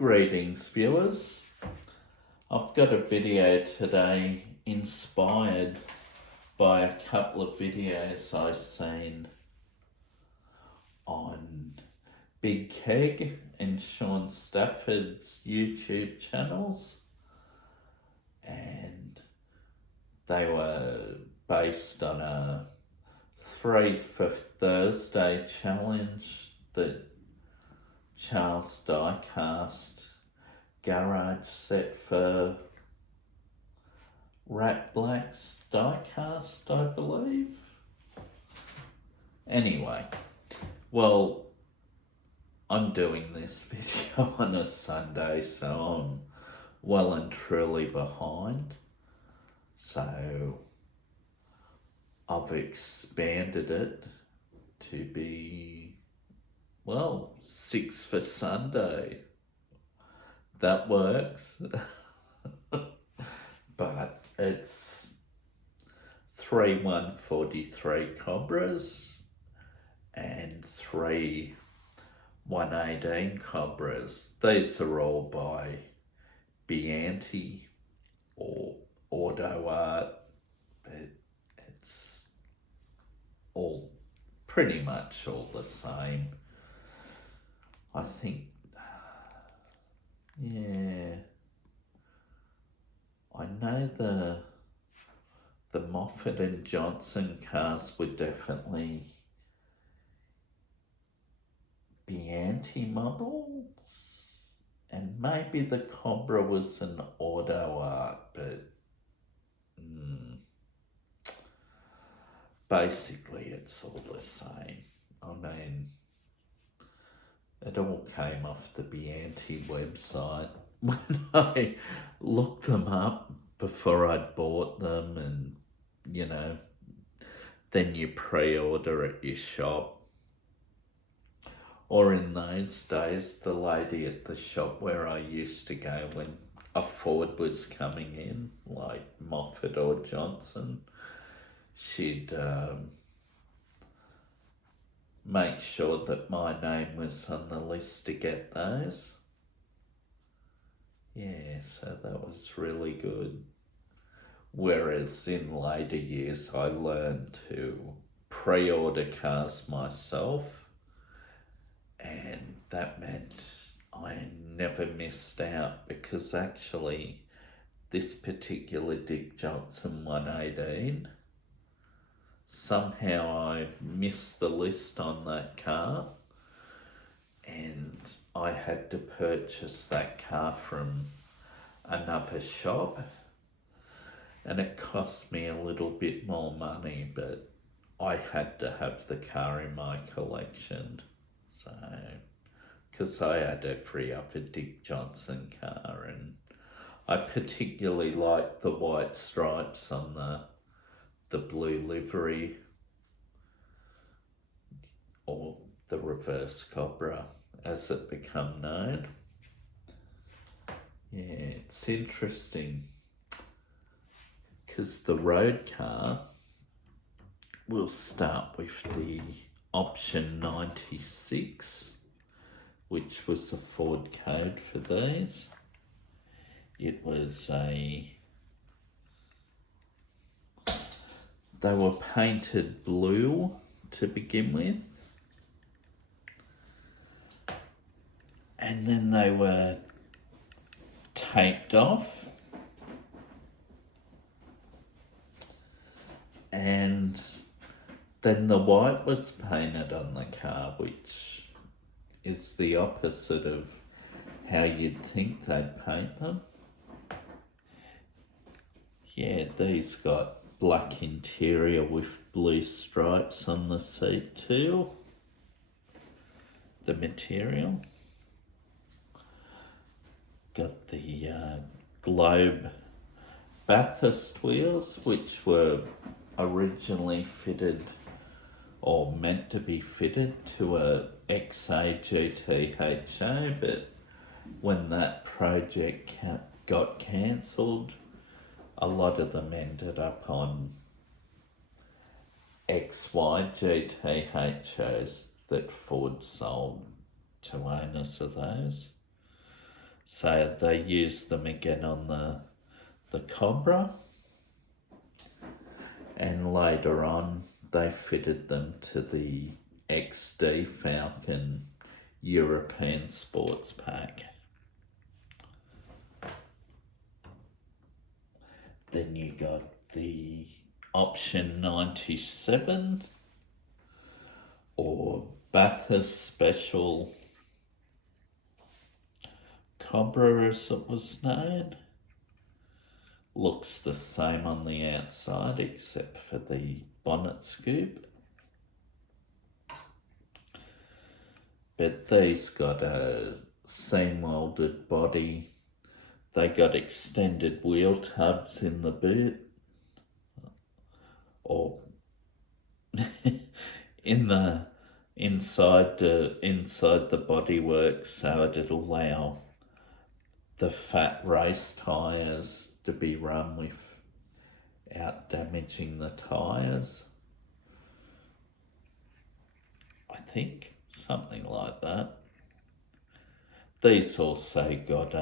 Greetings viewers, I've got a video today inspired by a couple of videos I've seen on Big Keg and Sean Stafford's YouTube channels, and they were based on a 3 for Thursday challenge that Charles Diecast garage set for Rat Black's Diecast, I believe. Anyway, well, I'm doing this video on a Sunday, so I'm well and truly behind. So I've expanded it to be, well, 6 for Sunday. That works. But it's 3 143 Cobras and 3 118 Cobras. These are all by Biante or Auto Art, but it's all pretty much all the same. I think, yeah, I know the Moffat and Johnson cars were definitely Biante models, and maybe the Cobra was an Auto Art, but basically it's all the same. I mean, it all came off the Biante website when I looked them up before I'd bought them, and you know, then you pre-order at your shop. Or in those days, the lady at the shop where I used to go when a Ford was coming in, like Moffat or Johnson, she'd make sure that my name was on the list to get those. Yeah, so that was really good. Whereas in later years, I learned to pre-order cars myself, and that meant I never missed out, because actually this particular Dick Johnson 118, somehow I missed the list on that car, and I had to purchase that car from another shop, and it cost me a little bit more money, but I had to have the car in my collection. So, because I had every other Dick Johnson car, and I particularly liked the white stripes on the blue livery, or the reverse Cobra as it become known. Yeah, it's interesting because the road car will start with the option 96, which was the Ford code for these. It was they were painted blue to begin with, and then they were taped off, and then the white was painted on the car, which is the opposite of how you'd think they'd paint them. Yeah, these got black interior with blue stripes on the seat too. The material. Got the Globe Bathurst wheels, which were originally fitted or meant to be fitted to a XA GT but when that project got cancelled, a lot of them ended up on XY GT that Ford sold to owners of those. So they used them again on the Cobra, and later on they fitted them to the XD Falcon European Sports Pack. Then you got the option 97 or Bathurst Special Cobra as it was known. Looks the same on the outside except for the bonnet scoop. But these got a seam welded body. They got extended wheel tubs in the boot, or inside the bodywork, so it'd allow the fat race tyres to be run without damaging the tyres. I think something like that. These also got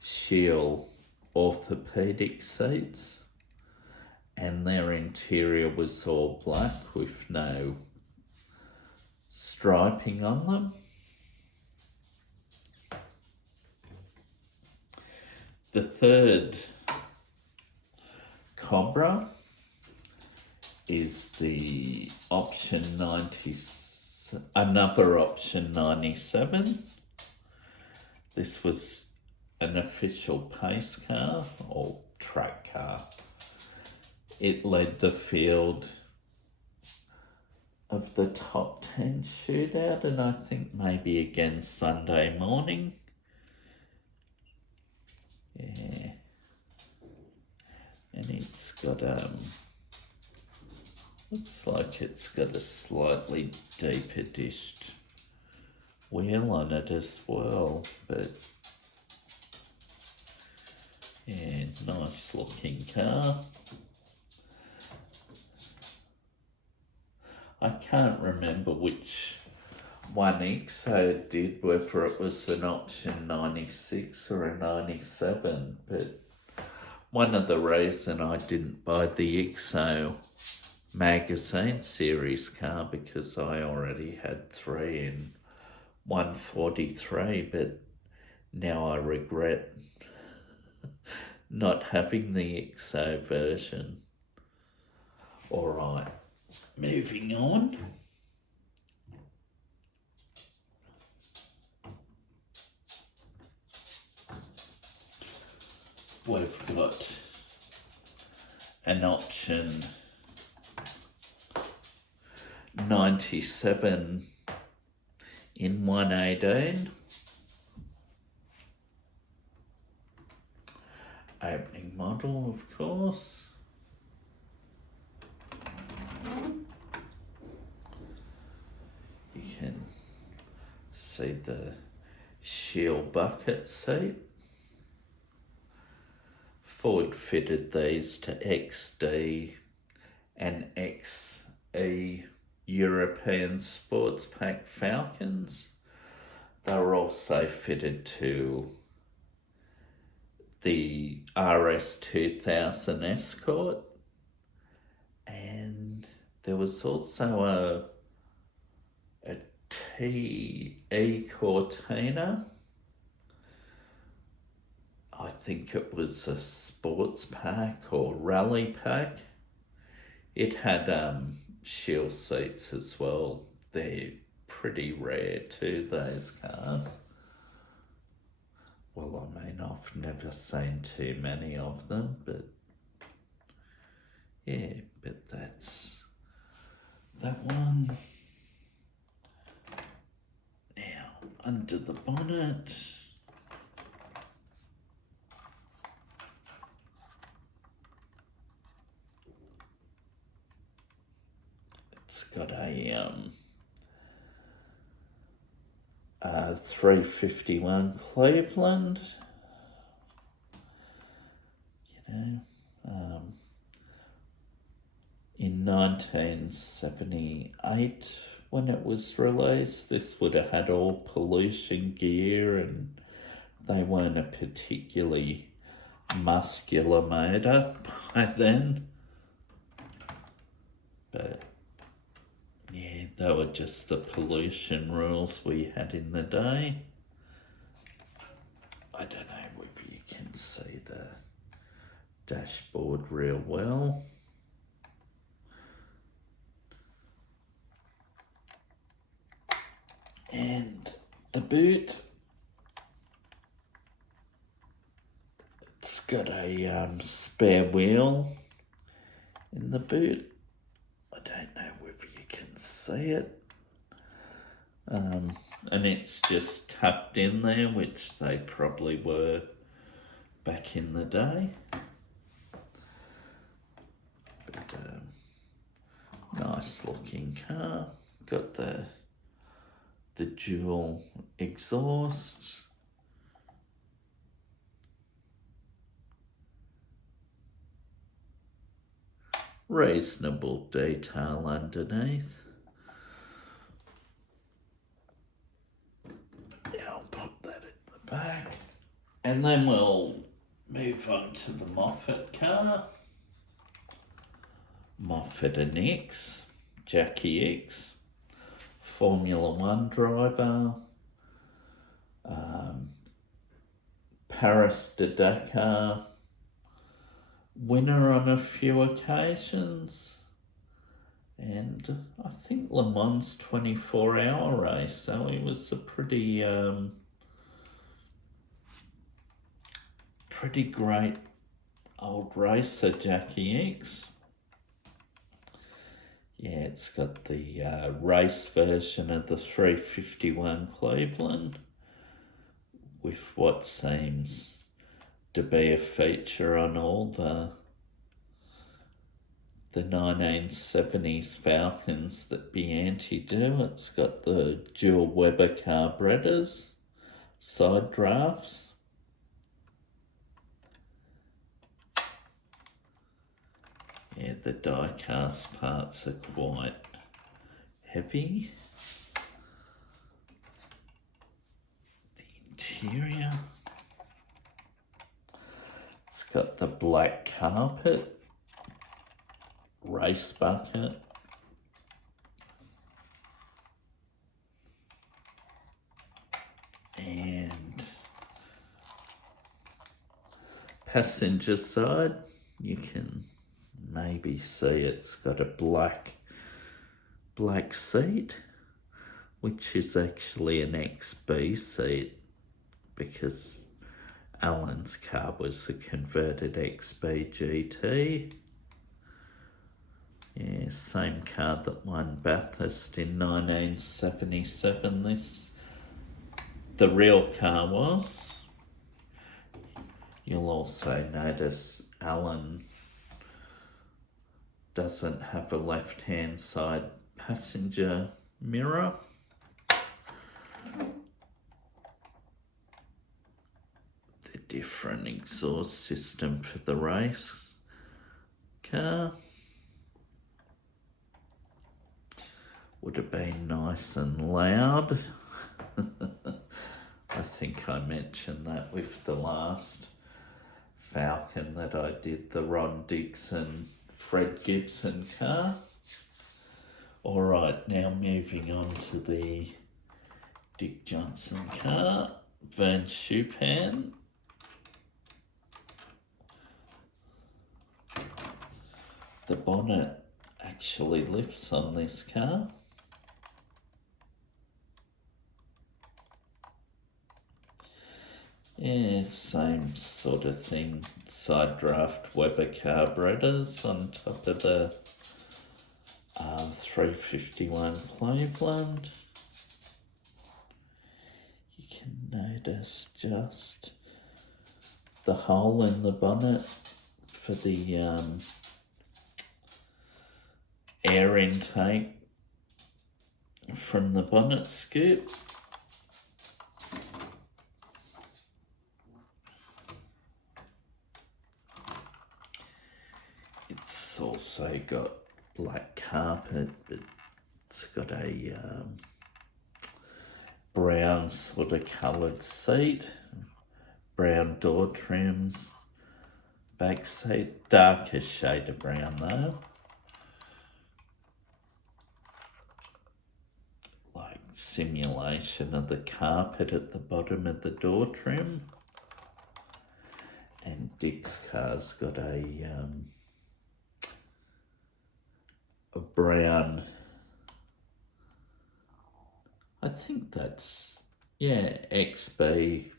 Shield orthopedic seats, and their interior was all black with no striping on them. The third Cobra is the option 90, another option 97. This was an official pace car or track car. It led the field of the top 10 shootout, and I think maybe again Sunday morning. Yeah. And it's got looks like it's got a slightly deeper dished wheel on it as well, but yeah, nice looking car. I can't remember which one Ickx did, whether it was an option 96 or a 97, but one of the reasons I didn't buy the Ickx magazine series car because I already had 3 in 143, but now I regret not having the Ickx version. Alright, moving on. We've got an option 97 in 118. Opening model, of course. You can see the Shield bucket seat. Ford fitted these to XD and XE European Sports Pack Falcons. They were also fitted to the RS2000 Escort, and there was also a TE Cortina. I think it was a sports pack or rally pack. It had Shield seats as well. They're pretty rare too, those cars. Well, I mean, I've never seen too many of them, but yeah, but that's that one. Now, under the bonnet. It's got a 351 Cleveland, in 1978 when it was released. This would have had all pollution gear and they weren't a particularly muscular motor by then. But yeah, they were just the pollution rules we had in the day. I don't know if you can see the dashboard real well. And the boot, it's got a spare wheel in the boot. I don't know if you can see it. And it's just tucked in there, which they probably were back in the day. But, nice looking car. Got the dual exhaust. Reasonable detail underneath. Yeah, I'll put that in the back. And then we'll move on to the Moffat car. Moffat and Ickx, Jacky Ickx, Formula One driver, Paris to Dakar, winner on a few occasions, and I think Le Mans 24-hour race, so he was a pretty great old racer, Jacky Ickx. Yeah, it's got the race version of the 351 Cleveland with what seems to be a feature on all the 1970s Falcons that Biante do. It's got the dual Weber carburetors, side drafts. Yeah, the die-cast parts are quite heavy. The interior. It's got the black carpet, race bucket, and passenger side, you can maybe see it's got a black seat, which is actually an XB seat because Allan's car was a converted XB GT. Yeah, same car that won Bathurst in 1977. The real car was. You'll also notice Allan doesn't have a left-hand side passenger mirror. The different exhaust system for the race car. Would have been nice and loud. I think I mentioned that with the last Falcon that I did, the Ron Dixon Fred Gibson car. Alright, now moving on to the Dick Johnson car, Vern Schuppan. The bonnet actually lifts on this car. Yeah, same sort of thing. Side draft Weber carburetors on top of the 351 Cleveland. You can notice just the hole in the bonnet for the air intake from the bonnet scoop. It's also got black carpet, but it's got a brown sort of coloured seat brown door trims, back seat, darker shade of brown though. Like simulation of the carpet at the bottom of the door trim. And Dick's car's got a brown, I think that's, yeah, XB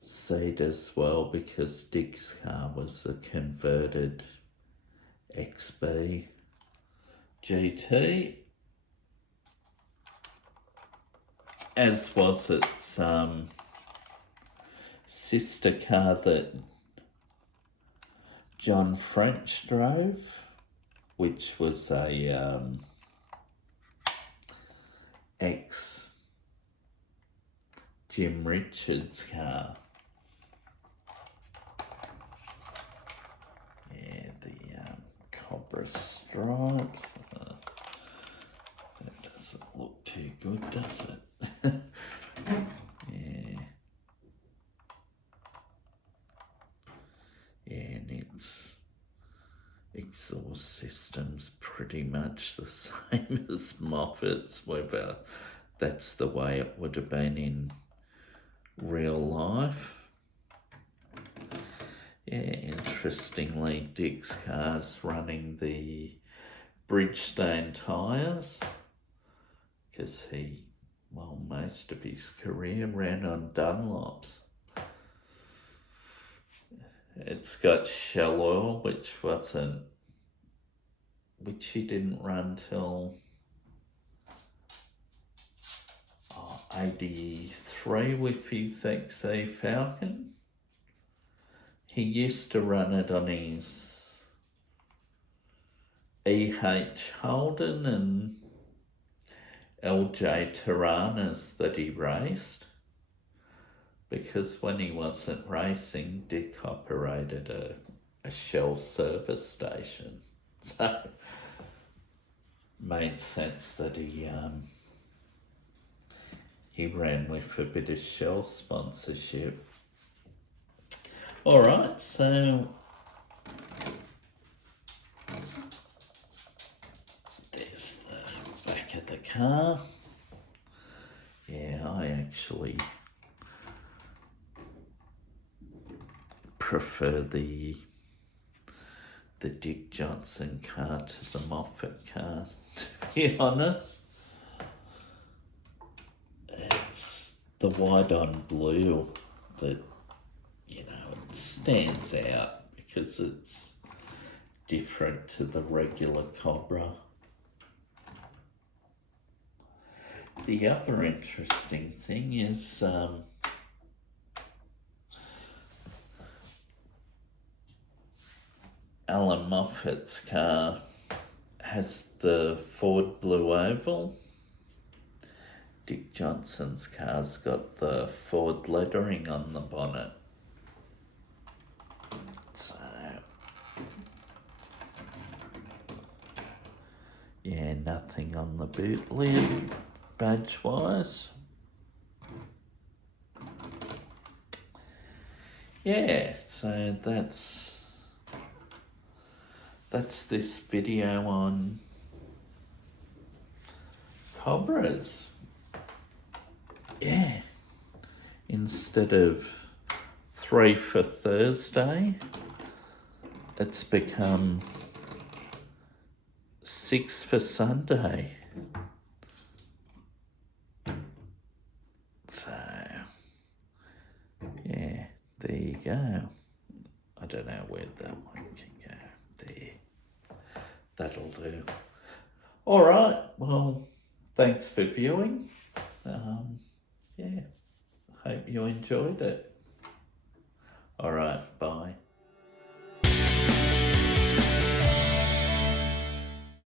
seat as well, because Dick's car was a converted XB GT, as was its sister car that John French drove, which was a ex Jim Richards car. Yeah, the Cobra stripes. That doesn't look too good, does it? Yeah. Yeah, and its exhaust system's pretty much the same as Moffat's, whether that's the way it would have been in real life. Yeah, interestingly, Dick's car's running the Bridgestone tyres, because he, well, most of his career ran on Dunlops. It's got Shell oil, which he didn't run till 83 with his XC Falcon. He used to run it on his EH Holden and LJ Tiranas that he raced, because when he wasn't racing, Dick operated a Shell service station. So made sense that he ran with a bit of Shell sponsorship. All right, so there's the back of the car. Yeah, I actually prefer the Dick Johnson car to the Moffat car, to be honest. It's the white on blue that, you know, it stands out because it's different to the regular Cobra. The other interesting thing is Allan Moffat's car has the Ford Blue Oval. Dick Johnson's car's got the Ford lettering on the bonnet. So, yeah, nothing on the boot lid, badge-wise. Yeah, so that's this video on Cobras. Yeah, instead of 3 for Thursday, it's become 6 for Sunday. So, yeah, there you go. I don't know where that one can go. There. That'll do. All right, well, thanks for viewing. Yeah, hope you enjoyed it. All right, bye.